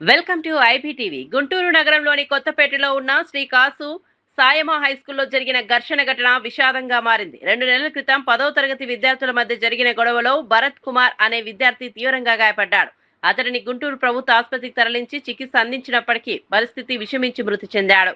Welcome to IBTV. Guntur నగరంలోని కొత్తపేటలో ఉన్న శ్రీ కాసు సాయమ హైస్కూల్లో జరిగిన ఘర్షణ ఘటన విషాదంగా మారింది. 2 నెలల క్రితం 10వ తరగతి విద్యార్థుల మధ్య జరిగిన గొడవలో భరత్ కుమార్ అనే విద్యార్థి తీవ్రంగా గాయపడ్డాడు. అతడిని గుంటూరు ప్రభుత్వ ఆసుపత్రికి తరలించి చికిత్స అందించినప్పటికీ పరిస్థితి విషమించి మృతి చెందాడు.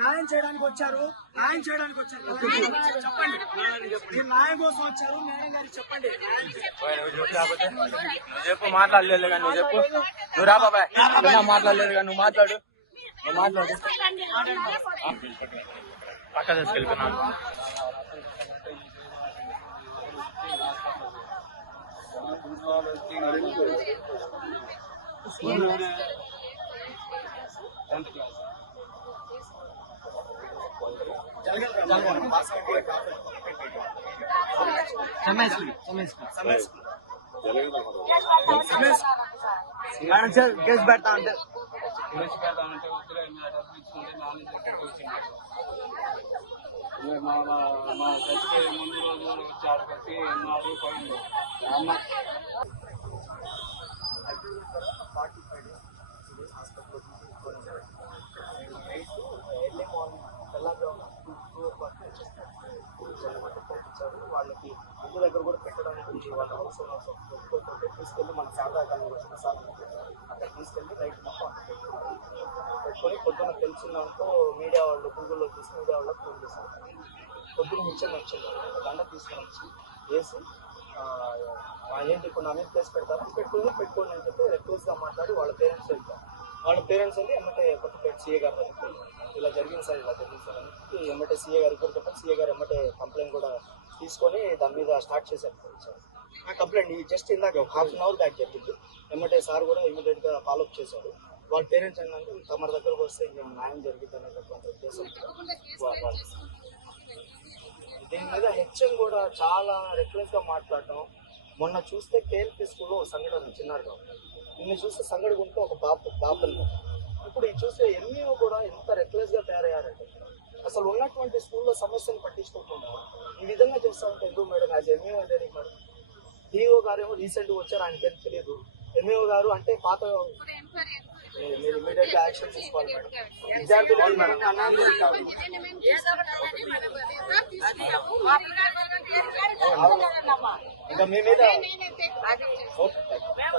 న్యాయం చేయడానికి వచ్చారు చెప్పండి. మీరు న్యాయం కోసం వచ్చారు, న్యాయం గారికి చెప్పండి. నువ్వు చెప్పు, మాట్లాడలేదు కానీ నువ్వు చెప్పు. నువ్వు రా బాబాయ్, మాట్లాడలేదు కానీ నువ్వు మాట్లాడు. పక్క తీసుకెళ్తున్నాను. కేసు పెడతా అంటే మా ముందు రోజు వచ్చారు కట్టి ఎన్నాడు పోయింది అమ్మ. వాళ్ళకి ఇంటి దగ్గర కూడా పెట్టడానికి వాళ్ళ అవసరం తీసుకెళ్ళి మన సాధారణంగా వచ్చిన అక్కడ తీసుకెళ్ళి రైట్ మొత్తం పెట్టుకొని పొద్దున్న తెలిసిందంటూ మీడియా వాళ్ళు గూగుల్లో చూసి మీడియా వాళ్ళకి ఫోన్ చేశారు. పొద్దున్న ముచ్చని వచ్చింది, దండ తీసుకొని వచ్చి వేసి ఏంటి ఇప్పుడు నా మీద కేసు పెడతారు, పెట్టుకోండి అని చెప్పి రిక్వెస్ట్గా మాట్లాడి వాళ్ళ పేరెంట్స్ వెళ్తారు. వాళ్ళ పేరెంట్స్ వెళ్ళి ఎమ్మటే కొత్తపేట సీఏ గారి దగ్గరికి వెళ్ళి ఇలా జరిగింది సార్ అని ఎమ్మటే సీఏ గారికి కూడా చెప్పారు. సీఏ గారు ఎమ్మటే కంప్లైంట్ కూడా తీసుకొని దాని మీద స్టార్ట్ చేశారు సార్. ఆ కంప్లైంట్ జస్ట్ ఇందాక హాఫ్ అన్ అవర్ బ్యాక్ జరిగింది. ఎమ్మటే సార్ కూడా ఇమీడియట్గా ఫాలోఅప్ చేశారు. వాళ్ళ పేరెంట్స్ ఏంటంటే తమ దగ్గరకు వస్తే ఇంకా న్యాయం జరిగింది అనేటటువంటి ఉద్దేశం. దీని మీద హెచ్ఎం కూడా చాలా రెక్లెస్గా మాట్లాడటం. మొన్న చూస్తే కేఎల్పీ స్కూల్లో సంఘటన చిన్నారుగా నిన్ను చూస్తే సంఘటన ఉంటే ఒక బాపల్ని ఇప్పుడు ఇది చూస్తే ఎంఈఓ కూడా ఎంత రెక్లెస్గా తయారయ్యారంటే అసలు ఉన్నటువంటి స్కూల్లో సమస్యలు పట్టించుకోకుండా ఈ విధంగా చేస్తామంటే ఎందుకు మేడం యాజ్ ఎంఈఓ దేనికి మేడం? డిఓ గారు ఏమో రీసెంట్గా వచ్చారు, ఆయనకి తెలియదు. ఎంఈఓ గారు అంటే పాత మీరు ఇమీడియట్ గా యాక్షన్ తీసుకోవాలి మేడం. విద్యార్థులు ఇంకా మీ మీద ఓకే.